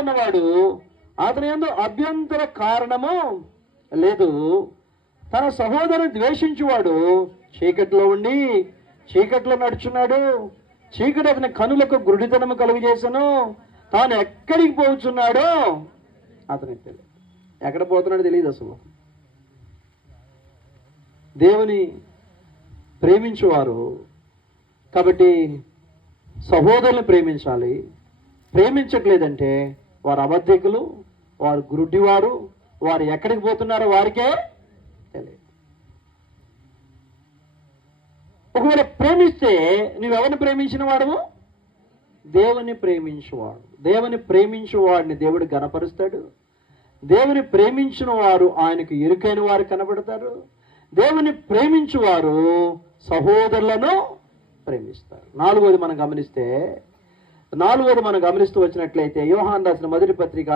ఉన్నవాడు అతని యందు అభ్యంతర కారణము లేదు. తన సహోదరుని ద్వేషించువాడు చీకట్లో ఉండి చీకట్లో నడుచున్నాడు. చీకటి అతని కనులకు గురుడితనము కలుగజేసను. తాను ఎక్కడికి పోతున్నాడో అతనికి తెలియదు. ఎక్కడ పోతున్నాడో తెలియదు అసలు. దేవుని ప్రేమించువారు కాబట్టి సహోదరుని ప్రేమించాలి. ప్రేమించట్లేదంటే వారు అబద్ధికులు, వారు గురుడివారు, వారు ఎక్కడికి పోతున్నారో వారికే తెలియదు. ఒకవేళ ప్రేమిస్తే నువ్వెవరిని ప్రేమించిన వాడవు? దేవుని ప్రేమించువాడు. దేవుని ప్రేమించువాడిని దేవుడు గణపరుస్తాడు. దేవుని ప్రేమించిన వారు ఆయనకు ఇరుకైన వారు కనబడతారు. దేవుని ప్రేమించువారు సహోదరులను ప్రేమిస్తారు. నాలుగోది మనం గమనిస్తూ వచ్చినట్లయితే యోహాను రాసిన మొదటి పత్రిక